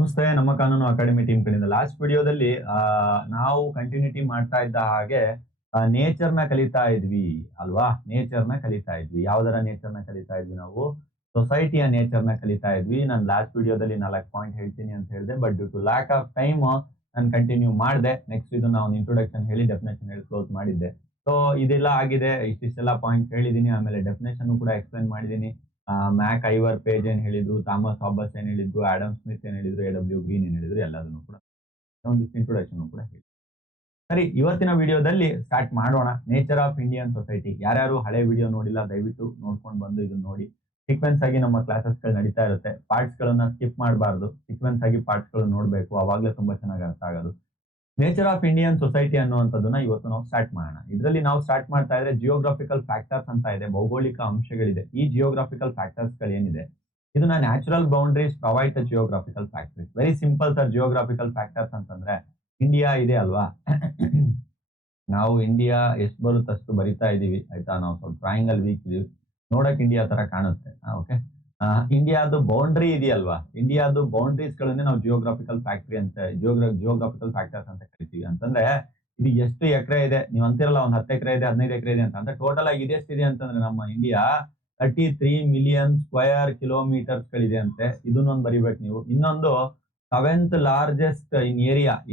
ನಮಸ್ತೆ. ನಮ್ಮ ಕಾನೂನು ಅಕಾಡೆಮಿ ಟೀಮ್ ಕಡೆಯಿಂದ ಲಾಸ್ಟ್ ವಿಡಿಯೋದಲ್ಲಿ ನಾವು ಕಂಟಿನ್ಯೂಟಿ ಮಾಡ್ತಾ ಇದ್ದ ಹಾಗೆ ನೇಚರ್ನ ಕಲಿತಾ ಇದ್ವಿ ಅಲ್ವಾ? ನೇಚರ್ನ ಕಲಿತಾ ಇದ್ವಿ. ಯಾವ್ದರ ನೇಚರ್ನ ಕಲಿತಾ ಇದ್ವಿ ನಾವು? ಸೊಸೈಟಿಯ ನೇಚರ್ನ ಕಲಿತಾ ಇದ್ವಿ. ನಾನು ಲಾಸ್ಟ್ ವಿಡಿಯೋದಲ್ಲಿ 4 ಪಾಯಿಂಟ್ ಹೇಳ್ತೀನಿ ಅಂತ ಹೇಳಿದೆ. But due to lack of time ನಾನು ಕಂಟಿನ್ಯೂ ಮಾಡಿದೆ. ನೆಕ್ಸ್ಟ್ ಇದನ್ನ ಒಂದು ಇಂಟ್ರೊಡಕ್ಷನ್ ಹೇಳಿ ಡೆಫಿನೇಷನ್ ಹೇಳಿ ಕ್ಲೋಸ್ ಮಾಡಿದ್ದೆ. ಸೊ ಇದೆಲ್ಲ ಆಗಿದೆ. ಇಷ್ಟಿಷ್ಟೆಲ್ಲ ಪಾಯಿಂಟ್ ಹೇಳಿದೀನಿ. ಆಮೇಲೆ ಡೆಫಿನೇಷನ್ ಕೂಡ ಎಕ್ಸ್ಪ್ಲೈನ್ ಮಾಡಿದೀನಿ. ಮ್ಯಾಕ್ ಐವರ್ ಪೇಜ್ ಏನ್ ಹೇಳಿದ್ರು, ಥಾಮಸ್ ಹಾಬಸ್ ಏನ್ ಹೇಳಿದ್ರು, ಆಡಮ್ ಸ್ಮಿತ್ ಏನ್ ಹೇಳಿದ್ರು, ಎ.ಡಬ್ಲ್ಯೂ ಗ್ರೀನ್ ಏನ್ ಹೇಳಿದ್ರು, ಎಲ್ಲದನ್ನು ಕೂಡ ಒಂದಿಷ್ಟು ಇಂಟ್ರೊಡಕ್ಷನ್ ಕೂಡ ಹೇಳಿ. ಸರಿ, ಇವತ್ತಿನ ವಿಡಿಯೋದಲ್ಲಿ ಸ್ಟಾರ್ಟ್ ಮಾಡೋಣ. Nature of Indian society. ಯಾರ್ಯಾರು ಹಳೆ ವಿಡಿಯೋ ನೋಡಿಲ್ಲ ದಯವಿಟ್ಟು ನೋಡ್ಕೊಂಡು ಬಂದು ಇದನ್ನ ನೋಡಿ. ಸೀಕ್ವೆನ್ಸ್ ಆಗಿ ನಮ್ಮ ಕ್ಲಾಸಸ್ ಗಳು ನಡೀತಾ ಇರುತ್ತೆ. ಪಾರ್ಟ್ಸ್ ಗಳನ್ನ ಸ್ಕಿಪ್ ಮಾಡಬಾರ್ದು. ಸೀಕ್ವೆನ್ಸ್ ಆಗಿ ಪಾರ್ಟ್ಸ್ ಗಳು ನೋಡ್ಬೇಕು, ಅವಾಗ್ಲೇ ತುಂಬಾ ಚೆನ್ನಾಗಿ ಅರ್ಥ ಆಗೋದು. ನೇಚರ್ ಆಫ್ ಇಂಡಿಯನ್ ಸೊಸೈಟಿ ಅನ್ನುವಂಥದ್ದನ್ನ ಇವತ್ತು ನಾವು ಸ್ಟಾರ್ಟ್ ಮಾಡೋಣ. ಇದರಲ್ಲಿ ನಾವು ಸ್ಟಾರ್ಟ್ ಮಾಡ್ತಾ ಇದ್ರೆ ಜಿಯೋಗ್ರಫಿಕಲ್ ಫ್ಯಾಕ್ಟರ್ಸ್ ಅಂತ ಇದೆ, ಭೌಗೋಳಿಕ ಅಂಶಗಳಿದೆ. ಈ ಜಿಯೋಗ್ರಫಿಕಲ್ ಫ್ಯಾಕ್ಟರ್ಸ್ ಗಳು ಏನಿದೆ, ಇದನ್ನ natural boundaries provide the geographical factors. Very simple sir. Geographical factors ಅಂತಂದ್ರೆ ಇಂಡಿಯಾ ಇದೆ ಅಲ್ವಾ? ನಾವು ಇಂಡಿಯಾ ಎಷ್ಟು ಬರುತ್ತೆ ಅಷ್ಟು ಬರಿತಾ ಇದೀವಿ ಆಯ್ತಾ. ನಾವು ಸ್ವಲ್ಪ ಟ್ರಯಾಂಗಲ್ ವೀಕ್ ಇದೀವಿ, ನೋಡಕ್ ಇಂಡಿಯಾ ತರ ಕಾಣುತ್ತೆ. ಓಕೆ, ಇಂಡಿಯಾದು ಬೌಂಡ್ರಿ ಇದೆಯಲ್ವಾ, ಇಂಡಿಯಾದು ಬೌಂಡ್ರೀಸ್ ಗಳನ್ನೇ ನಾವು ಜಿಯೋಗ್ರಫಿಕಲ್ ಫ್ಯಾಕ್ಟರಿ ಅಂತ ಜಿಯೋಗ್ರಫಿಕಲ್ ಫ್ಯಾಕ್ಟರ್ಸ್ ಅಂತ ಕರಿತೀವಿ. ಅಂತಂದ್ರೆ ಇದು ಎಷ್ಟು ಎಕರೆ ಇದೆ, ನೀವು ಅಂತಿರಲ್ಲ ಒಂದ್ 10 ಎಕರೆ ಇದೆ, 15 ಎಕರೆ ಇದೆ ಅಂತ. ಟೋಟಲ್ ಆಗಿ ಇದೆಷ್ಟಿದೆ ಅಂತಂದ್ರೆ ನಮ್ಮ ಇಂಡಿಯಾ 33 ಮಿಲಿಯನ್ ಸ್ಕ್ವೇರ್ ಕಿಲೋಮೀಟರ್ಸ್ ಗಳಿದೆ ಅಂತೆ. ಇದನ್ನೊಂದು ಬರಿಬೇಕು ನೀವು. ಇನ್ನೊಂದು ಸೆವೆಂತ್ ಲಾರ್ಜೆಸ್ಟ್ ಇನ್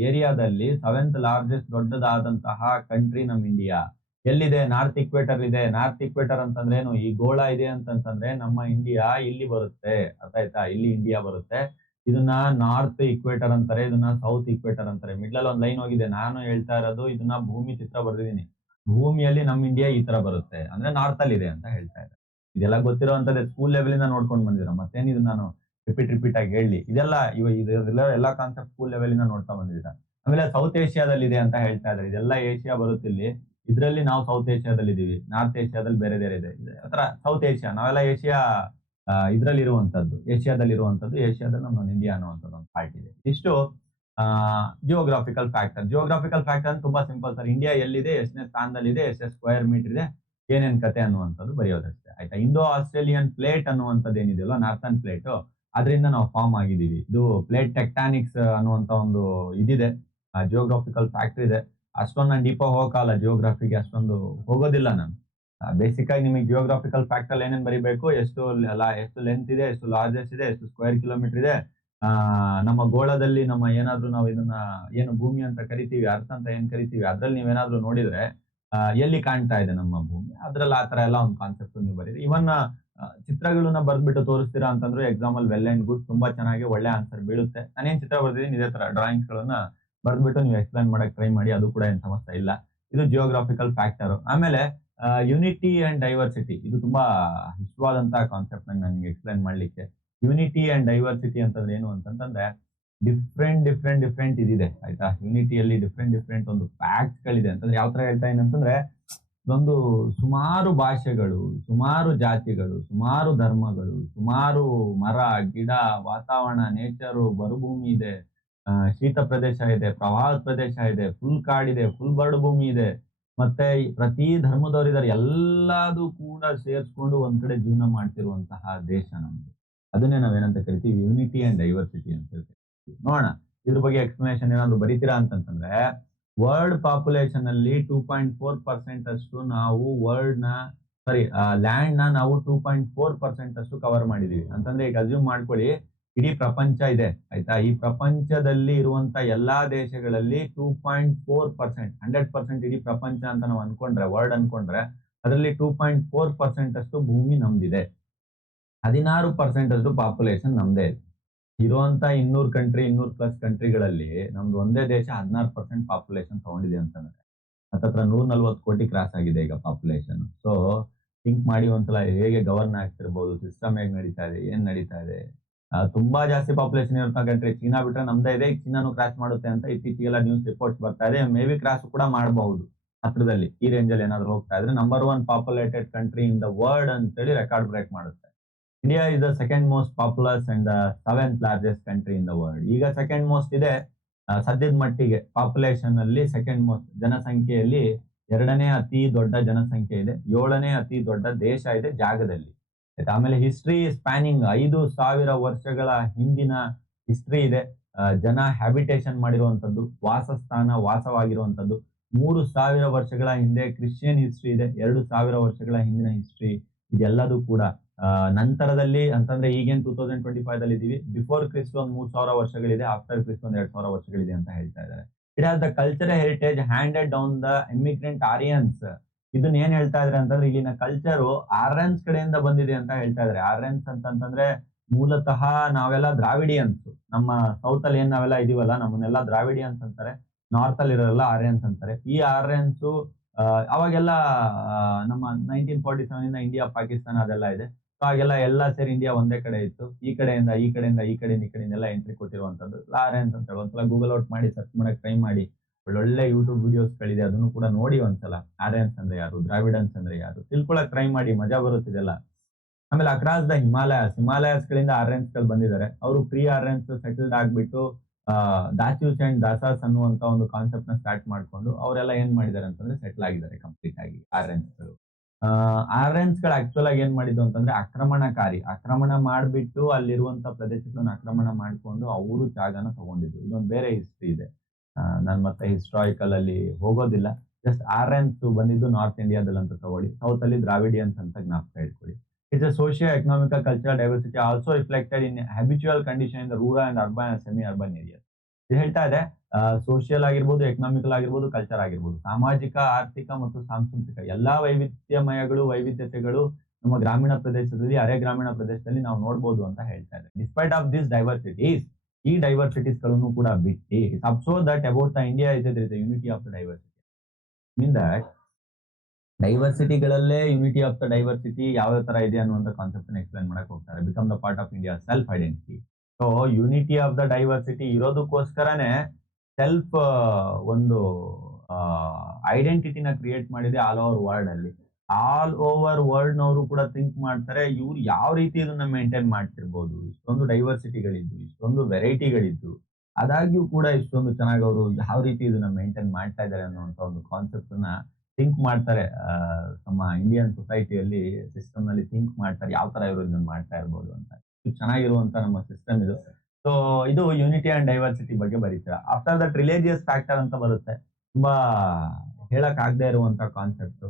ಏರಿಯಾದಲ್ಲಿ ಸೆವೆಂತ್ ಲಾರ್ಜೆಸ್ಟ್ ದೊಡ್ಡದಾದಂತಹ ಕಂಟ್ರಿ ನಮ್ ಇಂಡಿಯಾ ಎಲ್ಲಿದೆ? ನಾರ್ತ್ ಇಕ್ವೇಟರ್ ಇದೆ. ನಾರ್ತ್ ಇಕ್ವೇಟರ್ ಅಂತಂದ್ರೆ ಏನು? ಈ ಗೋಳ ಇದೆ ಅಂತಂದ್ರೆ ನಮ್ಮ ಇಂಡಿಯಾ ಇಲ್ಲಿ ಬರುತ್ತೆ. ಅರ್ಥ ಆಯ್ತಾ? ಇಲ್ಲಿ ಇಂಡಿಯಾ ಬರುತ್ತೆ. ಇದನ್ನ ನಾರ್ತ್ ಇಕ್ವೇಟರ್ ಅಂತಾರೆ, ಇದನ್ನ ಸೌತ್ ಇಕ್ವೇಟರ್ ಅಂತಾರೆ. ಮಿಡ್ಲ್ ಒಂದ್ ಲೈನ್ ಹೋಗಿದೆ. ನಾನು ಹೇಳ್ತಾ ಇರೋದು ಇದನ್ನ ಭೂಮಿ ಚಿತ್ರ ಬರ್ದಿದ್ದೀನಿ. ಭೂಮಿಯಲ್ಲಿ ನಮ್ ಇಂಡಿಯಾ ಈ ತರ ಬರುತ್ತೆ ಅಂದ್ರೆ ನಾರ್ತ್ ಅಲ್ಲಿ ಇದೆ ಅಂತ ಹೇಳ್ತಾ ಇದ್ದಾರೆ. ಇದೆಲ್ಲ ಗೊತ್ತಿರೋಂಥದ್ದೇ, ಸ್ಕೂಲ್ ಲೆವೆಲ್ ಇಂದ ನೋಡ್ಕೊಂಡು ಬಂದಿರೋ. ಮತ್ತೇನ್ ಇದು ನಾನು ರಿಪೀಟ್ ಆಗಿ ಹೇಳಿ? ಇದೆಲ್ಲ ಇದೆಲ್ಲ ಎಲ್ಲಾ ಕಾನ್ಸೆಪ್ಟ್ ಸ್ಕೂಲ್ ಲೆವೆಲ್ ಇಂದ ನೋಡ್ತಾ ಬಂದಿದ್ದೀರಾ. ಆಮೇಲೆ ಸೌತ್ ಏಷ್ಯಾದಲ್ಲಿ ಇದೆ ಅಂತ ಹೇಳ್ತಾ ಇದ್ದಾರೆ. ಇದೆಲ್ಲ ಏಷ್ಯಾ ಬರುತ್ತೆ ಇಲ್ಲಿ. ಇದ್ರಲ್ಲಿ ನಾವು ಸೌತ್ ಏಷ್ಯಾದಲ್ಲಿ ಇದೀವಿ, ನಾರ್ತ್ ಏಷ್ಯಾದಲ್ಲಿ ಬೇರೆ ಬೇರೆ ಇದೆ. ಆತರ ಸೌತ್ ಏಷ್ಯಾ, ನಾವೆಲ್ಲ ಏಷ್ಯಾ ಇದ್ರಲ್ಲಿ ಇರುವಂತದ್ದು, ಏಷ್ಯಾದಲ್ಲಿ ನಮ್ಮ ಇಂಡಿಯಾ ಅನ್ನುವಂಥದ್ದು ಒಂದು ಪಾರ್ಟ್ ಇದೆ. ಇಷ್ಟು ಜಿಯೋಗ್ರಾಫಿಕಲ್ ಫ್ಯಾಕ್ಟರ್. ಜಿಯೋಗ್ರಾಫಿಕಲ್ ಫ್ಯಾಕ್ಟರ್ ತುಂಬಾ ಸಿಂಪಲ್ ಸರ್. ಇಂಡಿಯಾ ಎಲ್ಲಿದೆ, ಎಷ್ಟನೇ ಸ್ಥಾನದಲ್ಲಿದೆ, ಎಷ್ಟು ಸ್ಕ್ವೇರ್ ಮೀಟರ್ ಇದೆ, ಏನೇನ್ ಕತೆ ಅನ್ನುವಂಥದ್ದು ಬರೆಯೋದಷ್ಟೇ ಆಯ್ತಾ. ಇಂಡೋ ಆಸ್ಟ್ರೇಲಿಯನ್ ಪ್ಲೇಟ್ ಅನ್ನುವಂಥದ್ದು ಏನಿದೆಯಲ್ಲ, ನಾರ್ತನ್ ಪ್ಲೇಟ್, ಅದರಿಂದ ನಾವು ಫಾರ್ಮ್ ಆಗಿದ್ದೀವಿ. ಇದು ಪ್ಲೇಟ್ ಟೆಕ್ಟಾನಿಕ್ಸ್ ಅನ್ನುವಂತ ಒಂದು ಇದಿದೆ, ಜಿಯೋಗ್ರಾಫಿಕಲ್ ಫ್ಯಾಕ್ಟರ್ ಇದೆ. ಅಷ್ಟೊಂದು ನಾನು ಡೀಪಾಗಿ ಹೋಗಲ್ಲ, ಜಿಯೋಗ್ರಫಿಗೆ ಅಷ್ಟೊಂದು ಹೋಗೋದಿಲ್ಲ ನಾನು. ಬೇಸಿಕ್ ಆಗಿ ನಿಮಗೆ ಜಿಯೋಗ್ರಾಫಿಕಲ್ ಫ್ಯಾಕ್ಟರ್ ಏನೇನ್ ಬರಿಬೇಕು, ಎಷ್ಟು ಲೆಂತ್ ಇದೆ, ಎಷ್ಟು ಲಾರ್ಜೆಸ್ಟ್ ಇದೆ, ಎಷ್ಟು ಸ್ಕ್ವೇರ್ ಕಿಲೋಮೀಟರ್ ಇದೆ, ನಮ್ಮ ಗೋಳದಲ್ಲಿ ನಮ್ಮ ಏನಾದ್ರೂ ನಾವು ಇದನ್ನ ಏನು ಭೂಮಿ ಅಂತ ಕರಿತೀವಿ, ಅರ್ಥ ಅಂತ ಏನ್ ಕರಿತೀವಿ, ಅದ್ರಲ್ಲಿ ನೀವೇನಾದ್ರೂ ನೋಡಿದ್ರೆ ಎಲ್ಲಿ ಕಾಣ್ತಾ ಇದೆ ನಮ್ಮ ಭೂಮಿ, ಅದ್ರಲ್ಲಿ ಆತರ ಎಲ್ಲ ಒಂದು ಕಾನ್ಸೆಪ್ಟ್ ನೀವು ಬರೀರಿ. ಇವನ್ ಚಿತ್ರಗಳನ್ನ ಬರ್ದ್ಬಿಟ್ಟು ತೋರಿಸ್ತೀರಾ ಅಂತಂದ್ರೆ ಎಕ್ಸಾಮ್ ಅಲ್ಲಿ ವೆಲ್ ಅಂಡ್ ಗುಡ್, ತುಂಬಾ ಚೆನ್ನಾಗಿ ಒಳ್ಳೆ ಆನ್ಸರ್ ಬೀಳುತ್ತೆ. ನಾನೇನ್ ಚಿತ್ರ ಬರ್ದಿದ್ದೀನಿ ಇದೇ ತರ ಡ್ರಾಯಿಂಗ್ಸ್ ಗಳನ್ನ ಬರ್ದ್ಬಿಟ್ಟು ನೀವು ಎಕ್ಸ್ಪ್ಲೈನ್ ಮಾಡಕ್ ಟ್ರೈ ಮಾಡಿ, ಅದು ಕೂಡ ಏನ್ ಸಮಸ್ಯೆ ಇಲ್ಲ. ಇದು ಜಿಯೋಗ್ರಾಫಿಕಲ್ ಫ್ಯಾಕ್ಟರ್. ಆಮೇಲೆ ಯುನಿಟಿ ಅಂಡ್ ಡೈವರ್ಸಿಟಿ, ಇದು ತುಂಬಾ ಇಷ್ಟವಾದಂತಹ ಕಾನ್ಸೆಪ್ಟ್ ನನಗೆ ಎಕ್ಸ್ಪ್ಲೈನ್ ಮಾಡ್ಲಿಕ್ಕೆ. ಯುನಿಟಿ ಅಂಡ್ ಡೈವರ್ಸಿಟಿ ಅಂತಂದ್ರೆ ಏನು ಅಂತಂದ್ರೆ ಡಿಫ್ರೆಂಟ್ ಇದಿದೆ ಆಯ್ತಾ. ಯುನಿಟಿಯಲ್ಲಿ ಡಿಫ್ರೆಂಟ್ ಒಂದು ಫ್ಯಾಕ್ಟ್ಸ್ ಗಳಿದೆ ಅಂತಂದ್ರೆ ಯಾವ ತರ ಹೇಳ್ತಾ ಇದ್ದೀನಿ ಅಂತಂದ್ರೆ, ಒಂದು ಸುಮಾರು ಭಾಷೆಗಳು, ಸುಮಾರು ಜಾತಿಗಳು, ಸುಮಾರು ಧರ್ಮಗಳು, ಸುಮಾರು ಮರ ಗಿಡ, ವಾತಾವರಣ, ನೇಚರು, ಮರುಭೂಮಿ ಇದೆ, ಶೀತ ಪ್ರದೇಶ ಇದೆ, ಪ್ರವಾಹದ ಪ್ರದೇಶ ಇದೆ, ಫುಲ್ ಕಾಡಿದೆ, ಫುಲ್ ಬರಡು ಭೂಮಿ ಇದೆ, ಮತ್ತೆ ಪ್ರತಿ ಧರ್ಮದವರು ಇದ್ದಾರೆ. ಎಲ್ಲದೂ ಕೂಡ ಸೇರಿಸ್ಕೊಂಡು ಒಂದ್ ಕಡೆ ಜೀವನ ಮಾಡ್ತಿರುವಂತಹ ದೇಶ ನಮ್ದು. ಅದನ್ನೇ ನಾವೇನಂತ ಕರಿತೀವಿ, ಯೂನಿಟಿ ಅಂಡ್ ಡೈವರ್ಸಿಟಿ ಅಂತ ಹೇಳ್ತೀವಿ. ನೋಡೋಣ ಇದ್ರ ಬಗ್ಗೆ ಎಕ್ಸ್ಪ್ಲನೇಷನ್ ಏನಾದ್ರು ಬರೀತೀರಾ ಅಂತಂತಂದ್ರೆ, ವರ್ಲ್ಡ್ ಪಾಪ್ಯುಲೇಷನ್ ಅಲ್ಲಿ 2.4% ಅಷ್ಟು ನಾವು ಲ್ಯಾಂಡ್ ನ ನಾವು 2.4% ಅಷ್ಟು ಕವರ್ ಮಾಡಿದೀವಿ ಅಂತಂದ್ರೆ, ಈಗ ಅಸ್ಯೂಮ್ ಮಾಡ್ಕೊಳ್ಳಿ ಇಡೀ ಪ್ರಪಂಚ ಇದೆ ಆಯ್ತಾ. ಈ ಪ್ರಪಂಚದಲ್ಲಿ ಇರುವಂತ ಎಲ್ಲಾ ದೇಶಗಳಲ್ಲಿ 2.4%, 100% ಇಡೀ ಪ್ರಪಂಚ ಅಂತ ನಾವು ಅನ್ಕೊಂಡ್ರೆ, ವರ್ಲ್ಡ್ ಅನ್ಕೊಂಡ್ರೆ, ಅದರಲ್ಲಿ 2.4% ಅಷ್ಟು ಭೂಮಿ ನಮ್ದಿದೆ. 16% ಅಷ್ಟು ಪಾಪ್ಯುಲೇಷನ್ ನಮ್ದೇ ಇದೆ. ಇರುವಂತ 200 ಪ್ಲಸ್ ಕಂಟ್ರಿಗಳಲ್ಲಿ ನಮ್ದು ಒಂದೇ ದೇಶ 16% ಪಾಪ್ಯುಲೇಷನ್ ತಗೊಂಡಿದೆ ಅಂತಂದ್ರೆ, ಹತ್ತತ್ರ 140 ಕೋಟಿ ಕ್ರಾಸ್ ಆಗಿದೆ ಈಗ ಪಾಪ್ಯುಲೇಷನ್. ಸೊ ಥಿಂಕ್ ಮಾಡಿ ಒಂದ್ಸಲ, ಹೇಗೆ ಗವರ್ನ್ ಆಗ್ತಿರ್ಬೋದು, ಸಿಸ್ಟಮ್ ಹೇಗೆ ನಡೀತಾ ಇದೆ, ಏನ್ ನಡೀತಾ ಇದೆ. ತುಂಬಾ ಜಾಸ್ತಿ ಪಾಪ್ಯುಲೇಷನ್ ಇರುವಂತ ಕಂಟ್ರಿ ಚೀನಾ ಬಿಟ್ರೆ ನಮ್ದೇ ಇದೆ. ಈಗ ಚೀನಾನು ಕ್ರಾಸ್ ಮಾಡುತ್ತೆ ಅಂತ ಇತ್ತೀಚೆಗೆಲ್ಲ ನ್ಯೂಸ್ ರಿಪೋರ್ಟ್ಸ್ ಬರ್ತಾ ಇದೆ. ಮೇ ಬಿ ಕ್ರಾಸ್ ಕೂಡ ಮಾಡಬಹುದು ಹತ್ರದಲ್ಲಿ, ಈ ರೇಂಜ್ ಅಲ್ಲಿ ಏನಾದ್ರು ಹೋಗ್ತಾ ಇದ್ರೆ. Number 1 populated country in the world ಅಂತೇಳಿ ರೆಕಾರ್ಡ್ ಬ್ರೇಕ್ ಮಾಡುತ್ತೆ. India is the second most populous and the 7th largest country in the world. ಈಗ ಸೆಕೆಂಡ್ ಮೋಸ್ಟ್ ಇದೆ ಸದ್ಯದ ಮಟ್ಟಿಗೆ. ಪಾಪ್ಯುಲೇಷನ್ ಅಲ್ಲಿ ಸೆಕೆಂಡ್ ಮೋಸ್ಟ್, ಜನಸಂಖ್ಯೆಯಲ್ಲಿ 2ನೇ ಅತಿ ದೊಡ್ಡ ಜನಸಂಖ್ಯೆ ಇದೆ, 7ನೇ ಅತಿ ದೊಡ್ಡ ದೇಶ ಇದೆ ಜಾಗದಲ್ಲಿ. ಆಯ್ತಾ. ಆಮೇಲೆ ಹಿಸ್ಟ್ರಿ ಸ್ಪ್ಯಾನಿಂಗ್ 5,000 ವರ್ಷಗಳ ಹಿಂದಿನ ಹಿಸ್ಟ್ರಿ ಇದೆ, ಜನ ಹ್ಯಾಬಿಟೇಷನ್ ಮಾಡಿರುವಂತದ್ದು, ವಾಸವಾಗಿರುವಂತದ್ದು. 3000 ವರ್ಷಗಳ ಹಿಂದೆ ಕ್ರಿಶ್ಚಿಯನ್ ಹಿಸ್ಟ್ರಿ ಇದೆ, 2000 ವರ್ಷಗಳ ಹಿಂದಿನ ಹಿಸ್ಟ್ರಿ ಇದೆಲ್ಲದೂ ಕೂಡ ನಂತರದಲ್ಲಿ ಅಂತಂದ್ರೆ ಈಗೇನ್ 2025 ದಲ್ಲಿ ಇದೀವಿ, ಬಿಫೋರ್ ಕ್ರಿಸ್ಟ್ ಒಂದು 3000 ವರ್ಷಗಳಿದೆ, ಆಫ್ಟರ್ ಕ್ರಿಸ್ಟ್ ಒಂದು 2000 ವರ್ಷಗಳಿದೆ ಅಂತ ಹೇಳ್ತಾ ಇದ್ದಾರೆ. It has the cultural heritage handed down the immigrant Aryans. ಇದನ್ನ ಏನ್ ಹೇಳ್ತಾ ಇದ್ರೆ ಅಂತಂದ್ರೆ ಇಲ್ಲಿನ ಕಲ್ಚರು ಆರ್ಯನ್ಸ್ ಕಡೆಯಿಂದ ಬಂದಿದೆ ಅಂತ ಹೇಳ್ತಾ ಇದ್ದಾರೆ. ಆರ್ಯನ್ಸ್ ಅಂತಂತಂದ್ರೆ ಮೂಲತಃ ನಾವೆಲ್ಲ ದ್ರಾವಿಡಿಯನ್ಸ್. ನಮ್ಮ ಸೌತ್ ಅಲ್ಲಿ ಏನ್ ನಾವೆಲ್ಲ ಇದೀವಲ್ಲ, ನಮ್ಮನ್ನೆಲ್ಲ ದ್ರಾವಿಡಿಯನ್ಸ್ ಅಂತಾರೆ. ನಾರ್ತ್ ಅಲ್ಲಿ ಇರೋರೆಲ್ಲ ಆರ್ಯನ್ಸ್ ಅಂತಾರೆ. ಈ ಆರ್ಯನ್ಸ್ ಅವಾಗೆಲ್ಲ ನಮ್ಮ 1947 ಇಂದ ಇಂಡಿಯಾ ಪಾಕಿಸ್ತಾನ ಅದೆಲ್ಲ ಇದೆ. ಸೊ ಹಾಗೆಲ್ಲ ಎಲ್ಲ ಸೇರಿ ಇಂಡಿಯಾ ಒಂದೇ ಕಡೆ ಇತ್ತು. ಈ ಕಡೆಯಿಂದ ಎಲ್ಲ ಎಂಟ್ರಿ ಕೊಟ್ಟಿರುವಂತದ್ದು ಆರ್ಯನ್ಸ್ ಅಂತ ಹೇಳಿ. ಒಂದ್ಸಲ ಗೂಗಲ್ ಔಟ್ ಮಾಡಿ ಸರ್ಚ್ ಮಾಡಕ್ ಟ್ರೈ ಮಾಡಿ, ಒಳ್ಳೊಳ್ಳೆ ಯೂಟ್ಯೂಬ್ ವಿಡಿಯೋಸ್ ಗಳಿದೆ, ಅದನ್ನು ಕೂಡ ನೋಡಿ ಒಂದ್ಸಲ. ಆರ್ಯನ್ಸ್ ಅಂದ್ರೆ ಯಾರು, ದ್ರಾವಿಡನ್ಸ್ ಅಂದ್ರೆ ಯಾರು ತಿಳ್ಕೊಳಕ್ ಟ್ರೈ ಮಾಡಿ, ಮಜಾ ಬರುತ್ತಿದೆಲ್ಲ. ಆಮೇಲೆ ಅಕ್ರಾಸ್ ದ ಹಿಮಾಲಯಸ್ ಗಳಿಂದ ಆರ್ಯನ್ಸ್ ಗಳು ಬಂದಿದ್ದಾರೆ. ಅವರು ಪ್ರೀ ಆರ್ಯನ್ಸ್ ಸೆಟಲ್ಡ್ ಆಗ್ಬಿಟ್ಟು ದಾಚೂಸ್ ಅಂಡ್ ದಾಸಾಸ್ ಅನ್ನುವಂತ ಒಂದು ಕಾನ್ಸೆಪ್ಟ್ ನ ಸ್ಟಾರ್ಟ್ ಮಾಡ್ಕೊಂಡು ಅವರೆಲ್ಲ ಏನ್ ಮಾಡಿದ್ದಾರೆ ಅಂತಂದ್ರೆ ಸೆಟ್ಲ್ ಆಗಿದ್ದಾರೆ ಕಂಪ್ಲೀಟ್ ಆಗಿ ಆರ್ಯನ್ಸ್ ಗಳು. ಆರ್ಯನ್ಸ್ ಗಳು ಆಕ್ಚುಲ್ ಆಗಿ ಏನ್ ಮಾಡಿದ್ದು ಅಂತಂದ್ರೆ ಆಕ್ರಮಣ ಮಾಡ್ಬಿಟ್ಟು ಅಲ್ಲಿರುವಂತ ಪ್ರದೇಶಗಳನ್ನ ಆಕ್ರಮಣ ಮಾಡ್ಕೊಂಡು ಅವರು ಜಾಗನ ತಗೊಂಡಿದ್ದು. ಇದೊಂದು ಬೇರೆ ಹಿಸ್ಟ್ರಿ ಇದೆ. ನಾನು ಮತ್ತೆ ಹಿಸ್ಟಾರಿಕಲ್ ಅಲ್ಲಿ ಹೋಗೋದಿಲ್ಲ. ಜಸ್ಟ್ ಆರ್ಯನ್ಸ್ ಬಂದಿದ್ದು ನಾರ್ತ್ ಇಂಡಿಯಾದಲ್ಲಿ ಅಂತ ತಗೊಳ್ಳಿ, ಸೌತ್ ಅಲ್ಲಿ ದ್ರಾವಿಡಿಯನ್ಸ್ ಅಂತ ಜ್ಞಾಪಕ ಇಟ್ಕೊಳ್ಳಿ. It's a socio-economical cultural diversity also reflected in habitual condition in the rural and urban and semi-urban areas. ಇದು ಹೇಳ್ತಾ ಇದೆ ಸೋಷಿಯಲ್ ಆಗಿರ್ಬೋದು, ಎಕನಾಮಿಕಲ್ ಆಗಿರ್ಬೋದು, ಕಲ್ಚರ್ ಆಗಿರ್ಬೋದು, ಸಾಮಾಜಿಕ, ಆರ್ಥಿಕ ಮತ್ತು ಸಾಂಸ್ಕೃತಿಕ ಎಲ್ಲಾ ವೈವಿಧ್ಯತೆಗಳು ನಮ್ಮ ಗ್ರಾಮೀಣ ಪ್ರದೇಶದಲ್ಲಿ, ಅರೆ ಗ್ರಾಮೀಣ ಪ್ರದೇಶದಲ್ಲಿ ನಾವು ನೋಡ್ಬೋದು ಅಂತ ಹೇಳ್ತಾ ಇದೆ. ಡಿಸ್ಪೈಟ್ ಆಫ್ ದಿಸ್ ಡೈವರ್ಸಿಟೀಸ್, ಈ ಡೈವರ್ಸಿಟೀಸ್ ಗಳನ್ನು ಕೂಡ ಬಿಟ್ಟು it's observe that about the India is there is a unity of the diversity. Mean that ಡೈವರ್ಸಿಟಿಗಳಲ್ಲೇ ಯೂನಿಟಿ ಆಫ್ ದ ಡೈವರ್ಸಿಟಿ ಯಾವ ತರ ಇದೆ ಅನ್ನುವಂಥ ಕಾನ್ಸೆಪ್ಟ್ ಎಕ್ಸ್ಪ್ಲೈನ್ ಮಾಡಕ್ ಹೋಗ್ತಾರೆ. Become the part of India self identity. So unity of the diversity ಇರೋದಕ್ಕೋಸ್ಕರನೇ self ಒಂದು ಐಡೆಂಟಿಟಿನ ಕ್ರಿಯೇಟ್ ಮಾಡಿದೆ ಆಲ್ ಓವರ್ ವರ್ಲ್ಡ್ ಅಲ್ಲಿ. ಆಲ್ ಓವರ್ ವರ್ಲ್ಡ್ ನವರು ಕೂಡ ಥಿಂಕ್ ಮಾಡ್ತಾರೆ, ಇವ್ರು ಯಾವ ರೀತಿ ಇದನ್ನ ಮೇಂಟೈನ್ ಮಾಡ್ತಿರ್ಬೋದು, ಇಷ್ಟೊಂದು ಡೈವರ್ಸಿಟಿಗಳಿದ್ದು, ಇಷ್ಟೊಂದು ವೆರೈಟಿಗಳಿದ್ದು, ಆದಾಗ್ಯೂ ಕೂಡ ಇಷ್ಟೊಂದು ಚೆನ್ನಾಗಿ ಅವರು ಯಾವ ರೀತಿ ಇದನ್ನ ಮೇಂಟೈನ್ ಮಾಡ್ತಾ ಇದ್ದಾರೆ ಅನ್ನುವಂಥ ಒಂದು ಕಾನ್ಸೆಪ್ಟ್ ನ ಥಿಂಕ್ ಮಾಡ್ತಾರೆ. ನಮ್ಮ ಇಂಡಿಯನ್ ಸೊಸೈಟಿಯಲ್ಲಿ ಸಿಸ್ಟಮ್ ನಲ್ಲಿ ಥಿಂಕ್ ಮಾಡ್ತಾರೆ, ಯಾವ ತರ ಇವರು ಇದನ್ನ ಮಾಡ್ತಾ ಇರ್ಬೋದು ಅಂತ. ಇದು ಚೆನ್ನಾಗಿರುವಂತ ನಮ್ಮ ಸಿಸ್ಟಮ್ ಇದು. ಸೊ ಇದು ಯೂನಿಟಿ ಅಂಡ್ ಡೈವರ್ಸಿಟಿ ಬಗ್ಗೆ ಬರೀತಾರೆ. ಆಫ್ಟರ್ ದಟ್ ರಿಲಿಜಿಯಸ್ ಫ್ಯಾಕ್ಟರ್ ಅಂತ ಬರುತ್ತೆ. ತುಂಬಾ ಹೇಳಕ್ ಆಗದೆ ಇರುವಂತ ಕಾನ್ಸೆಪ್ಟ್,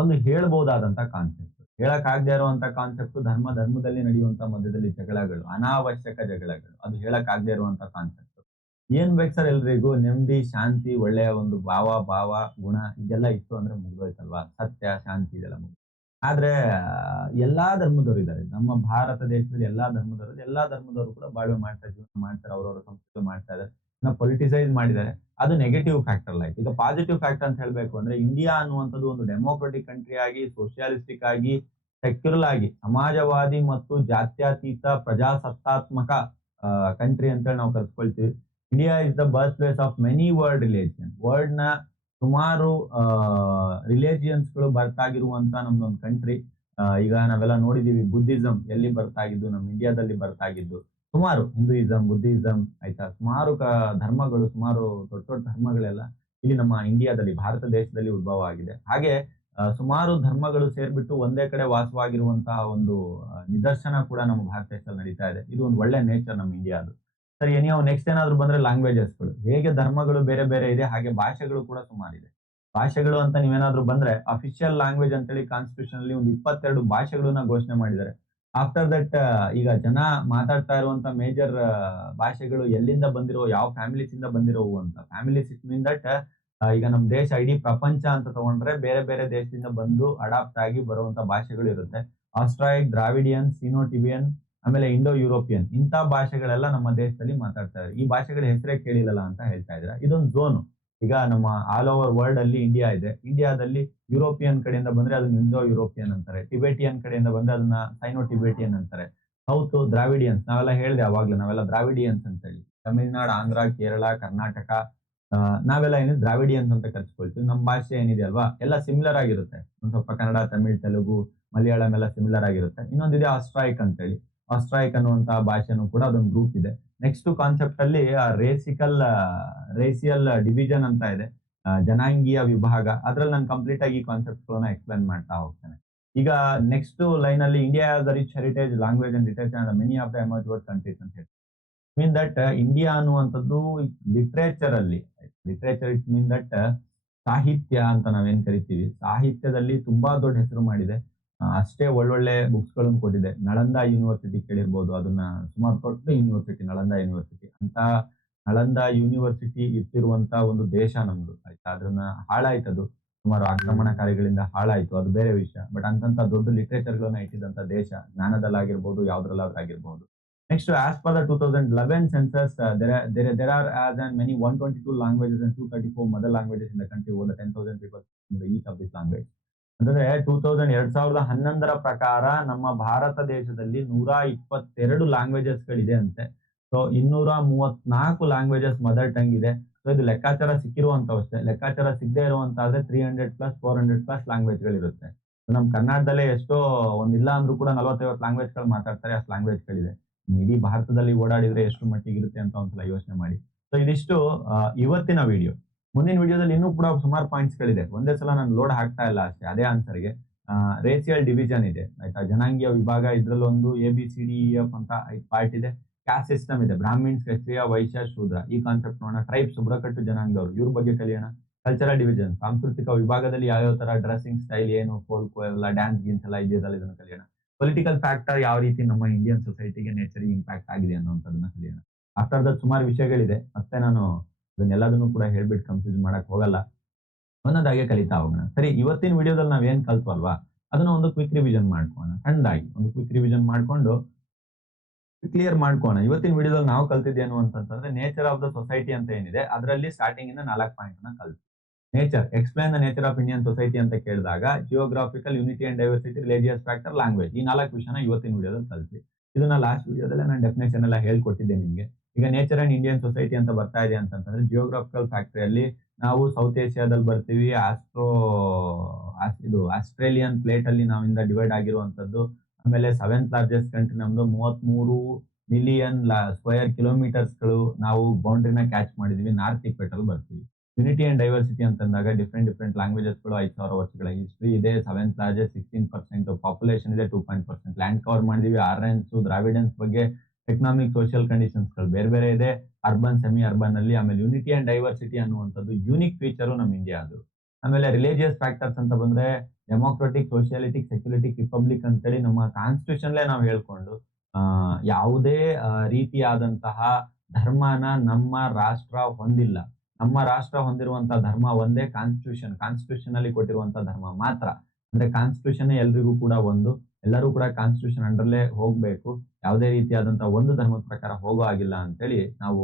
ಒಂದು ಹೇಳ್ಬಹುದಾದಂತ ಕಾನ್ಸೆಪ್ಟ್. ಹೇಳಕ್ ಆಗದೆ ಇರುವಂತ ಕಾನ್ಸೆಪ್ಟ್ ಧರ್ಮದಲ್ಲಿ ನಡೆಯುವಂತ ಮಧ್ಯದಲ್ಲಿ ಜಗಳಗಳು, ಅನಾವಶ್ಯಕ ಜಗಳಗಳು, ಅದು ಹೇಳಕ್ ಆಗದೆ ಇರುವಂತ ಕಾನ್ಸೆಪ್ಟ್. ಏನ್ ಬೇಕು ಸರ್ ಎಲ್ರಿಗೂ ನೆಮ್ಮದಿ, ಶಾಂತಿ, ಒಳ್ಳೆಯ ಒಂದು ಭಾವ ಗುಣ ಇದೆಲ್ಲ ಇತ್ತು ಅಂದ್ರೆ ಮುಗ್ದೋಯ್ತಲ್ವಾ, ಸತ್ಯ ಶಾಂತಿ ಇದೆಲ್ಲ ಮುಗ್ದು. ಆದ್ರೆ ಎಲ್ಲಾ ಧರ್ಮದವರು ಇದ್ದಾರೆ ನಮ್ಮ ಭಾರತ ದೇಶದಲ್ಲಿ. ಎಲ್ಲಾ ಧರ್ಮದವರು ಕೂಡ ಬಾಳ್ವೆ ಮಾಡ್ತಾರೆ, ಜೀವನ ಮಾಡ್ತಾರೆ, ಅವರವರ ಸಂಸ್ಕೃತಿ ಮಾಡ್ತಾ ಇದ್ದಾರೆ. ಪೊಲಿಟಿಸೈಸ್ ಮಾಡಿದ್ದಾರೆ, ಅದು ನೆಗೆಟಿವ್ ಫ್ಯಾಕ್ಟರ್ ಲೈಕ್. ಈಗ ಪಾಸಿಟಿವ್ ಫ್ಯಾಕ್ಟರ್ ಅಂತ ಹೇಳ್ಬೇಕು ಅಂದ್ರೆ ಇಂಡಿಯಾ ಅನ್ನುವಂಥದ್ದು ಒಂದು ಡೆಮೋಕ್ರೆಟಿಕ್ ಕಂಟ್ರಿ ಆಗಿ, ಸೋಷಿಯಾಲಿಸ್ಟಿಕ್ ಆಗಿ, ಸೆಕ್ಯುಲರ್ ಆಗಿ, ಸಮಾಜವಾದಿ ಮತ್ತು ಜಾತ್ಯತೀತ ಪ್ರಜಾಸತ್ತಾತ್ಮಕ ಕಂಟ್ರಿ ಅಂತೇಳಿ ನಾವು ಕರ್ಸ್ಕೊಳ್ತೀವಿ. India is the birth place of many world religion. World ನ ಸುಮಾರು ರಿಲಿಜಿಯನ್ಸ್ ಗಳು ಬರ್ತಾಗಿರುವಂತ ನಮ್ದೊಂದು ಕಂಟ್ರಿ. ಈಗ ನಾವೆಲ್ಲ ನೋಡಿದೀವಿ ಬುದ್ಧಿಸಂ ಎಲ್ಲಿ ಬರ್ತಾಗಿದ್ದು, ನಮ್ಮ ಇಂಡಿಯಾದಲ್ಲಿ ಬರ್ತಾಗಿದ್ದು ಸುಮಾರು. ಹಿಂದೂಯಿಸಂ, ಬುದ್ಧಿಸಂ ಆಯ್ತಾ, ಸುಮಾರು ಧರ್ಮಗಳು, ಸುಮಾರು ದೊಡ್ಡ ಧರ್ಮಗಳೆಲ್ಲ ಇಲ್ಲಿ ನಮ್ಮ ಇಂಡಿಯಾದಲ್ಲಿ, ಭಾರತ ದೇಶದಲ್ಲಿ ಉದ್ಭವ ಆಗಿದೆ. ಹಾಗೆ ಸುಮಾರು ಧರ್ಮಗಳು ಸೇರ್ಬಿಟ್ಟು ಒಂದೇ ಕಡೆ ವಾಸವಾಗಿರುವಂತಹ ಒಂದು ನಿದರ್ಶನ ಕೂಡ ನಮ್ಮ ಭಾರತ ದೇಶದಲ್ಲಿ ನಡೀತಾ ಇದೆ. ಇದು ಒಂದು ಒಳ್ಳೆ ನೇಚರ್ ನಮ್ಮ ಇಂಡಿಯಾದು. ಸರಿ, ನೀವು ನೆಕ್ಸ್ಟ್ ಏನಾದ್ರು ಬಂದ್ರೆ ಲ್ಯಾಂಗ್ವೇಜಸ್ಗಳು. ಹೇಗೆ ಧರ್ಮಗಳು ಬೇರೆ ಬೇರೆ ಇದೆ, ಹಾಗೆ ಭಾಷೆಗಳು ಕೂಡ ಸುಮಾರಿದೆ. ಭಾಷೆಗಳು ಅಂತ ನೀವೇನಾದ್ರೂ ಬಂದ್ರೆ ಅಫಿಷಿಯಲ್ ಲ್ಯಾಂಗ್ವೇಜ್ ಅಂತೇಳಿ ಕಾನ್ಸ್ಟಿಟ್ಯೂಷನ್ ಅಲ್ಲಿ ಒಂದು 22 ಭಾಷೆಗಳನ್ನ ಘೋಷಣೆ ಮಾಡಿದ್ದಾರೆ. ಆಫ್ಟರ್ ದಟ್ ಈಗ ಜನ ಮಾತಾಡ್ತಾ ಇರುವಂತ ಮೇಜರ್ ಭಾಷೆಗಳು ಎಲ್ಲಿಂದ ಬಂದಿರೋ, ಯಾವ ಫ್ಯಾಮಿಲೀಸ್ ಇಂದ ಬಂದಿರೋವು ಅಂತ. ಫ್ಯಾಮಿಲೀಸ್ ಇಟ್ ಮೀನ್ ದಟ್ ಈಗ ನಮ್ ದೇಶ ಇಡೀ ಪ್ರಪಂಚ ಅಂತ ತಗೊಂಡ್ರೆ ಬೇರೆ ಬೇರೆ ದೇಶದಿಂದ ಬಂದು ಅಡಾಪ್ಟ್ ಆಗಿ ಬರುವಂತ ಭಾಷೆಗಳು ಇರುತ್ತೆ. ಆಸ್ಟ್ರಾಯಿಕ್, ದ್ರಾವಿಡಿಯನ್, ಸಿನೋ ಟಿಬಿಯನ್, ಆಮೇಲೆ ಇಂಡೋ ಯುರೋಪಿಯನ್, ಇಂಥ ಭಾಷೆಗಳೆಲ್ಲ ನಮ್ಮ ದೇಶದಲ್ಲಿ ಮಾತಾಡ್ತಾ ಇದ್ದಾರೆ. ಈ ಭಾಷೆಗಳ ಹೆಸರೇ ಕೇಳಿಲ್ಲಲ್ಲ ಅಂತ ಹೇಳ್ತಾ ಇದ್ದಾರೆ. ಇದೊಂದು ಝೋನು. ಈಗ ನಮ್ಮ ಆಲ್ ಓವರ್ ವರ್ಲ್ಡ್ ಅಲ್ಲಿ ಇಂಡಿಯಾ ಇದೆ. ಇಂಡಿಯಾದಲ್ಲಿ ಯುರೋಪಿಯನ್ ಕಡೆಯಿಂದ ಬಂದ್ರೆ ಅದನ್ನ ಇಂಡೋ ಯುರೋಪಿಯನ್ ಅಂತಾರೆ. ಟಿಬೇಟಿಯನ್ ಕಡೆಯಿಂದ ಬಂದ್ರೆ ಅದನ್ನ ಸೈನೋ ಟಿಬೇಟಿಯನ್ ಅಂತಾರೆ. ಸೌತ್ ದ್ರಾವಿಡಿಯನ್ಸ್, ನಾವೆಲ್ಲ ಹೇಳಿದೆ ಅವಾಗ್ಲೂ, ನಾವೆಲ್ಲ ದ್ರಾವಿಡಿಯನ್ಸ್ ಅಂತ ಹೇಳಿ. ತಮಿಳ್ನಾಡು, ಆಂಧ್ರ, ಕೇರಳ, ಕರ್ನಾಟಕ, ನಾವೆಲ್ಲ ಏನಿದೆ ದ್ರಾವಿಡಿಯನ್ಸ್ ಅಂತ ಕರ್ಸ್ಕೊಳ್ತೀವಿ. ನಮ್ಮ ಭಾಷೆ ಏನಿದೆ ಅಲ್ವಾ, ಎಲ್ಲ ಸಿಮಿಲರ್ ಆಗಿರುತ್ತೆ. ಒಂದ್ ಸ್ವಲ್ಪ ಕನ್ನಡ, ತಮಿಳ್, ತೆಲುಗು, ಮಲಯಾಳಂ ಎಲ್ಲ ಸಿಮಿಲರ್ ಆಗಿರುತ್ತೆ. ಇನ್ನೊಂದಿದೆ ಆಸ್ಟ್ರಾಯಿಕ್ ಅಂತೇಳಿ. ಆಸ್ಟ್ರಾಯಿಕ್ ಅನ್ನುವಂತಹ ಭಾಷೆನೂ ಕೂಡ ಅದೊಂದು ಗ್ರೂಪ್ ಇದೆ. ನೆಕ್ಸ್ಟ್ ಕಾನ್ಸೆಪ್ಟ್ ಅಲ್ಲಿ ರೇಸಿಯಲ್ ಡಿವಿಷನ್ ಅಂತ ಇದೆ, ಜನಾಂಗೀಯ ವಿಭಾಗ. ಅದ್ರಲ್ಲಿ ನಾನು ಕಂಪ್ಲೀಟ್ ಆಗಿ ಕಾನ್ಸೆಪ್ಟ್ ಗಳನ್ನ ಎಕ್ಸ್ಪ್ಲೈನ್ ಮಾಡ್ತಾ ಹೋಗ್ತೇನೆ. ಈಗ ನೆಕ್ಸ್ಟ್ ಲೈನ್ ಅಲ್ಲಿ India the rich heritage, language and literature and many of the emerge world countries ಅಂತ ಹೇಳಿ. ಮೀನ್ ದಟ್ ಇಂಡಿಯಾ ಅನ್ನುವಂಥದ್ದು ಲಿಟ್ರೇಚರ್ ಅಲ್ಲಿ ಲಿಟ್ರೇಚರ್ ಇಟ್ ಮೀನ್ ದಟ್ ಸಾಹಿತ್ಯ ಅಂತ ನಾವೇನ್ ಕರಿತೀವಿ ಸಾಹಿತ್ಯದಲ್ಲಿ ತುಂಬಾ ದೊಡ್ಡ ಹೆಸರು ಮಾಡಿದೆ. ಅಷ್ಟೇ ಒಳ್ಳೊಳ್ಳೆ ಬುಕ್ಸ್ ಗಳನ್ನು ಕೊಟ್ಟಿದೆ. ನಳಂದ ಯೂನಿವರ್ಸಿಟಿ ಕೇಳಿರ್ಬೋದು, ಅದನ್ನ ಸುಮಾರು ದೊಡ್ಡ ಯೂನಿವರ್ಸಿಟಿ ನಳಂದ ಯೂನಿವರ್ಸಿಟಿ ಅಂತ. ನಳಂದ ಯೂನಿವರ್ಸಿಟಿ ಇಟ್ಟಿರುವಂತ ಒಂದು ದೇಶ ನಮ್ದು ಆಯ್ತಾ. ಅದನ್ನ ಹಾಳಾಯ್ತದು, ಸುಮಾರು ಆಕ್ರಮಣಕಾರಿಗಳಿಂದ ಹಾಳಾಯ್ತು, ಅದು ಬೇರೆ ವಿಷಯ. ಬಟ್ ಅಂತಂತ ದೊಡ್ಡ ಲಿಟ್ರೇಚರ್ ಗಳನ್ನ ಇಟ್ಟಿದಂತ ದೇಶ, ಜ್ಞಾನದಲ್ಲಾಗಿರ್ಬೋದು ಯಾವ್ದ್ರಲ್ಲಾಗಿರ್ಬೋದು. Next, as per the 2011 census, there are as and many 122 languages and 234 mother languages in the country. Over the 10,000 people in the each of this language. ಅಂದ್ರೆ 2011ರ ಪ್ರಕಾರ ನಮ್ಮ ಭಾರತ ದೇಶದಲ್ಲಿ 122 ಲ್ಯಾಂಗ್ವೇಜಸ್ ಗಳಿದೆ ಅಂತೆ. ಸೊ 234 ಲ್ಯಾಂಗ್ವೇಜಸ್ ಮದರ್ ಟಂಗ್ ಇದೆ. So ಇದು ಲೆಕ್ಕಾಚಾರ ಸಿಕ್ಕಿರುವಂತವಷ್ಟೇ. ಲೆಕ್ಕಾಚಾರ ಸಿಗದೆ ಇರುವಂತಾದ್ರೆ 300+ 400+ ಲ್ಯಾಂಗ್ವೇಜ್ ಗಳಿರುತ್ತೆ. ನಮ್ಮ ಕರ್ನಾಟಕದಲ್ಲೇ ಎಷ್ಟೋ ಒಂದಿಲ್ಲ ಅಂದ್ರೂ ಕೂಡ 40-50 ಲ್ಯಾಂಗ್ವೇಜ್ ಗಳು ಮಾತಾಡ್ತಾರೆ, ಅಷ್ಟು ಲ್ಯಾಂಗ್ವೇಜ್ ಗಳಿದೆ. ಇಡೀ ಭಾರತದಲ್ಲಿ ಓಡಾಡಿದ್ರೆ ಎಷ್ಟು ಮಟ್ಟಿಗೆ ಇರುತ್ತೆ ಅಂತ ಒಂದ್ಸಲ ಯೋಚನೆ ಮಾಡಿ. ಸೊ ಇದಿಷ್ಟು ಇವತ್ತಿನ ವಿಡಿಯೋ. ಮುಂದಿನ ವಿಡಿಯೋದಲ್ಲಿ ಇನ್ನೂ ಕೂಡ ಸುಮಾರು ಪಾಯಿಂಟ್ಸ್ ಗಳಿದೆ. ಒಂದೇ ಸಲ ನಾನು ಲೋಡ್ ಹಾಕ್ತಾ ಇಲ್ಲ ಅಷ್ಟೇ. ಅದೇ ಆನ್ಸರ್ಗೆ ರೇಸಿಯಲ್ ಡಿವಿಷನ್ ಇದೆ ಆಯ್ತಾ, ಜನಾಂಗೀಯ ವಿಭಾಗ. ಇದ್ರಲ್ಲೊಂದು ABCDEF ಅಂತ 5 ಪಾರ್ಟ್ ಇದೆ. ಕ್ಯಾಸ್ಟ್ ಸಿಸ್ಟಮ್ ಇದೆ, ಬ್ರಾಹ್ಮಿನ್ಸ್, ಕ್ಷತ್ರಿಯ, ವೈಶ್ಯ, ಶೂದ್ರ. ಈ ಕಾನ್ಸೆಪ್ಟ್ ನೋಡೋಣ. ಟ್ರೈಬ್ಸ್, ಬುಡಕಟ್ಟು ಜನಾಂಗದವರು, ಇವ್ರ ಬಗ್ಗೆ ಕಲಿಯೋಣ. ಕಲ್ಚರಲ್ ಡಿವಿಷನ್, ಸಾಂಸ್ಕೃತಿಕ ವಿಭಾಗದಲ್ಲಿ ಯಾವ್ಯಾವ ತರ ಡ್ರೆಸ್ಸಿಂಗ್ ಸ್ಟೈಲ್ ಏನು, ಫೋಲ್ಕ್ ಎಲ್ಲ, ಡ್ಯಾನ್ಸ್ ಗೀನ್ಸ್ ಎಲ್ಲ ಇದೆಯಲ್ಲ, ಇದನ್ನು ಕಲಿಯೋಣ. ಪೊಲಿಟಿಕಲ್ ಫ್ಯಾಕ್ಟರ್ ಯಾವ ರೀತಿ ನಮ್ಮ ಇಂಡಿಯನ್ ಸೊಸೈಟಿಗೆ ನೇಚರಿಗೆ ಇಂಪ್ಯಾಕ್ಟ್ ಆಗಿದೆ ಅನ್ನೋಂಥದ್ದನ್ನ ಕಲಿಯೋಣ. ಆಫ್ಟರ್ ದಟ್ ಸುಮಾರು ವಿಷಯಗಳಿದೆ. ಮತ್ತೆ ನಾನು ಅದನ್ನೆಲ್ಲದನ್ನು ಕೂಡ ಹೇಳ್ಬಿಟ್ಟು ಕನ್ಫ್ಯೂಸ್ ಮಾಡಕ್ ಹೋಗಲ್ಲ, ಒಂದೊಂದಾಗೆ ಕಲಿತಾ ಹೋಗೋಣ. ಸರಿ, ಇವತ್ತಿನ ವಿಡಿಯೋದಲ್ಲಿ ನಾವ್ ಏನ್ ಕಲ್ತ್ವಲ್ವಾ ಅದನ್ನ ಒಂದು ಕ್ವಿಕ್ ರಿವಿಷನ್ ಮಾಡ್ಕೋಣ. ಸಣ್ಣದಾಗಿ ಒಂದು ಕ್ವಿಕ್ ರಿವಿಷನ್ ಮಾಡ್ಕೊಂಡು ಕ್ಲಿಯರ್ ಮಾಡ್ಕೋಣ. ಇವತ್ತಿನ ವಿಡಿಯೋದಲ್ಲಿ ನಾವು ಕಲ್ತಿದ್ದೇನು ಅಂತಂದ್ರೆ, ನೇಚರ್ ಆಫ್ ದ ಸೊಸೈಟಿ ಅಂತ ಏನಿದೆ ಅದರಲ್ಲಿ ಸ್ಟಾರ್ಟಿಂಗ್ ಇಂದ 4 ಪಾಯಿಂಟ್ ನ ಕಲ್ತು. Nature, explain the nature of Indian society ಅಂತ ಕೇಳಿದಾಗ geographical unity and diversity, religious factor, language, ಈ 4 ವಿಷಯನ ಇವತ್ತಿನ ವಿಡಿಯೋದಲ್ಲಿ ಕಲಿಸಿ. ಇದನ್ನ ಲಾಸ್ಟ್ ವಿಡಿಯೋದಲ್ಲೇ ನಾನು ಡೆಫಿನೇಷನ್ ಎಲ್ಲ ಹೇಳ್ಕೊಟ್ಟಿದ್ದೆ ನಿಮ್ಗೆ. ಈಗ ನೇಚರ್ ಅಂಡ್ ಇಂಡಿಯನ್ ಸೊಸೈಟಿ ಅಂತ ಬರ್ತಾ ಇದೆ ಅಂತಂದ್ರೆ, ಜಿಯೋಗ್ರಾಫಿಕಲ್ ಫ್ಯಾಕ್ಟರಿಯಲ್ಲಿ ನಾವು ಸೌತ್ ಏಷ್ಯಾದಲ್ಲಿ ಬರ್ತೀವಿ. ಇದು ಆಸ್ಟ್ರೇಲಿಯನ್ ಪ್ಲೇಟ್ ಅಲ್ಲಿ ನಾವಿಂದ ಡಿವೈಡ್ ಆಗಿರುವಂತದ್ದು. ಆಮೇಲೆ 7th ಲಾರ್ಜೆಸ್ಟ್ ಕಂಟ್ರಿ ನಮ್ದು, 33 ಮಿಲಿಯನ್ ಸ್ಕ್ವೇರ್ ಕಿಲೋಮೀಟರ್ಸ್ ಗಳು ನಾವು ಬೌಂಡ್ರಿನ ಕ್ಯಾಚ್ ಮಾಡಿದೀವಿ. ನಾರ್ತ್ ಇಕ್ವೆಟರ್ ಬರ್ತೀವಿ. ಯುನಿಟಿ ಅಂಡ್ ಡೈವರ್ಸಿಟಿ ಅಂತಂದಾಗ ಡಿಫ್ರೆಂಟ್ ಲ್ಯಾಂಗ್ವೇಜಸ್ ಗಳು, 5,000 ವರ್ಷಗಳ ಹಿಸ್ಟ್ರಿ ಇದೆ. 7th ಲಾರ್ಜೆಸ್ಟ್ 16% ಪಾಪ್ಯುಲೇಷನ್ ಇದೆ. 2% ಲ್ಯಾಂಡ್ ಕವರ್ ಮಾಡಿದೀವಿ. ಆರ್ಯನ್ಸ್, ದ್ರಾವಿಡನ್ಸ್ ಬಗ್ಗೆ ಎಕನಾಮಿಕ್ ಸೋಷಿಯಲ್ ಕಂಡೀಷನ್ಸ್ ಗಳು ಬೇರೆ ಬೇರೆ ಇದೆ, ಅರ್ಬನ್, ಸೆಮಿ ಅರ್ಬನ್ ಅಲ್ಲಿ. ಆಮೇಲೆ ಯುನಿಟಿ ಅಂಡ್ ಡೈವರ್ಸಿಟಿ ಅನ್ನುವಂಥದ್ದು ಯೂನಿಕ್ ಫೀಚರ್ ನಮ್ಮ ಇಂಡಿಯಾದು. ಆಮೇಲೆ ರಿಲಿಜಿಯಸ್ ಫ್ಯಾಕ್ಟರ್ಸ್ ಅಂತ ಬಂದ್ರೆ, ಡೆಮೋಕ್ರೆಟಿಕ್, ಸೋಷಿಯಾಲಿಟಿಕ್, ಸೆಕ್ಯುಲಿಟಿಕ್, ರಿಪಬ್ಲಿಕ್ ಅಂತೇಳಿ ನಮ್ಮ ಕಾನ್ಸ್ಟಿಟ್ಯೂಷನ್ಲೇ ನಾವು ಹೇಳ್ಕೊಂಡು ಯಾವುದೇ ರೀತಿಯಾದಂತಹ ಧರ್ಮನ ನಮ್ಮ ರಾಷ್ಟ್ರ ಹೊಂದಿಲ್ಲ. ನಮ್ಮ ರಾಷ್ಟ್ರ ಹೊಂದಿರುವಂತಹ ಧರ್ಮ ಒಂದೇ, ಕಾನ್ಸ್ಟಿಟ್ಯೂಷನ್ ಅಲ್ಲಿ ಕೊಟ್ಟಿರುವಂತಹ ಧರ್ಮ ಮಾತ್ರ. ಅಂದ್ರೆ ಕಾನ್ಸ್ಟಿಟ್ಯೂಷನ್ ಎಲ್ರಿಗೂ ಕೂಡ ಒಂದು, ಎಲ್ಲರೂ ಕೂಡ ಕಾನ್ಸ್ಟಿಟ್ಯೂಷನ್ ಅಂಡರ್ಲೇ ಹೋಗ್ಬೇಕು. ಯಾವುದೇ ರೀತಿಯಾದಂತಹ ಒಂದು ಧರ್ಮದ ಪ್ರಕಾರ ಹೋಗೋ ಆಗಿಲ್ಲ ಅಂತೇಳಿ ನಾವು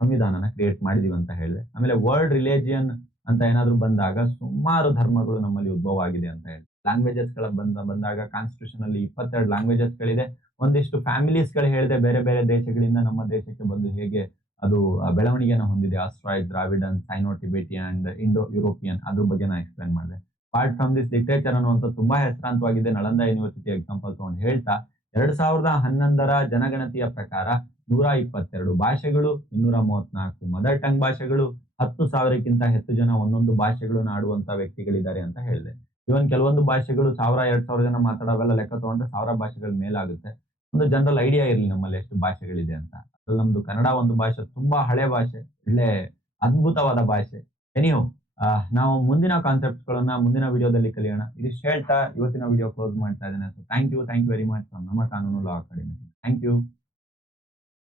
ಸಂವಿಧಾನನ ಕ್ರಿಯೇಟ್ ಮಾಡಿದೀವಿ ಅಂತ ಹೇಳಿದೆ. ಆಮೇಲೆ ವರ್ಲ್ಡ್ ರಿಲಿಜಿಯನ್ ಅಂತ ಏನಾದ್ರು ಬಂದಾಗ ಸುಮಾರು ಧರ್ಮಗಳು ನಮ್ಮಲ್ಲಿ ಉದ್ಭವ ಆಗಿದೆ ಅಂತ ಹೇಳಿ. ಲ್ಯಾಂಗ್ವೇಜಸ್ ಗಳ ಬಂದಾಗ ಕಾನ್ಸ್ಟಿಟ್ಯೂಷನ್ ಅಲ್ಲಿ 22 ಲ್ಯಾಂಗ್ವೇಜಸ್ ಗಳಿದೆ. ಒಂದಿಷ್ಟು ಫ್ಯಾಮಿಲೀಸ್ ಗಳು ಹೇಳಿದೆ, ಬೇರೆ ಬೇರೆ ದೇಶಗಳಿಂದ ನಮ್ಮ ದೇಶಕ್ಕೆ ಬಂದು ಹೇಗೆ ಅದು ಬೆಳವಣಿಗೆನ ಹೊಂದಿದೆ. Australoid, Dravidian, Sino Tibetan and Indo European, ಅದ್ರ ಬಗ್ಗೆ ನಾನು ಎಕ್ಸ್ಪ್ಲೈನ್ ಮಾಡಿದೆ. ಪಾರ್ಟ್ ಫ್ರಮ್ ದಿಸ್ ಲಿಟ್ರೇಚರ್ ಅನ್ನುವಂಥ ತುಂಬಾ ಹೆಸರಾಂತವಾಗಿದೆ. ನಳಂದ ಯೂನಿವರ್ಸಿಟಿ ಎಕ್ಸಾಂಪಲ್ ತಗೊಂಡು ಹೇಳ್ತಾ, 2011ರ ಜನಗಣತಿಯ ಪ್ರಕಾರ 122 ಭಾಷೆಗಳು, 234 ಮದರ್ ಟಂಗ್ ಭಾಷೆಗಳು, 10,000ಕ್ಕಿಂತ ಹೆಚ್ಚು ಜನ ಒಂದೊಂದು ಭಾಷೆಗಳನ್ನು ಆಡುವಂತ ವ್ಯಕ್ತಿಗಳಿದ್ದಾರೆ ಅಂತ ಹೇಳಿದೆ. ಇವನ್ ಕೆಲವೊಂದು ಭಾಷೆಗಳು 1,000-2,000 ಜನ ಮಾತಾಡೋವೆಲ್ಲ ಲೆಕ್ಕ ತಗೊಂಡ್ರೆ 1,000 ಭಾಷೆಗಳ ಮೇಲಾಗುತ್ತೆ. ಒಂದು ಜನರಲ್ ಐಡಿಯಾ ಇರಲಿ ನಮ್ಮಲ್ಲಿ ಎಷ್ಟು ಭಾಷೆಗಳಿದೆ ಅಂತ. ಅದ್ರಲ್ಲಿ ನಮ್ದು ಕನ್ನಡ ಒಂದು ಭಾಷೆ, ತುಂಬಾ ಹಳೆ ಭಾಷೆ, ಒಳ್ಳೆ ಅದ್ಭುತವಾದ ಭಾಷೆ. ಎನಿಯೋ, ನಾವು ಮುಂದಿನ ಕಾನ್ಸೆಪ್ಟ್ಸ್ ಗಳನ್ನ ಮುಂದಿನ ವಿಡಿಯೋದಲ್ಲಿ ಕಲಿಯೋಣ. ಇದಿಷ್ಟು ಹೇಳ್ತಾ ಇವತ್ತಿನ ವಿಡಿಯೋ ಕ್ಲೋಸ್ ಮಾಡ್ತಾ ಇದ್ದೇನೆ. So thank you very much from ನಮ್ಮ ಕಾನೂನು ಲಾ ಅಕಾಡೆಮಿ. Thank you.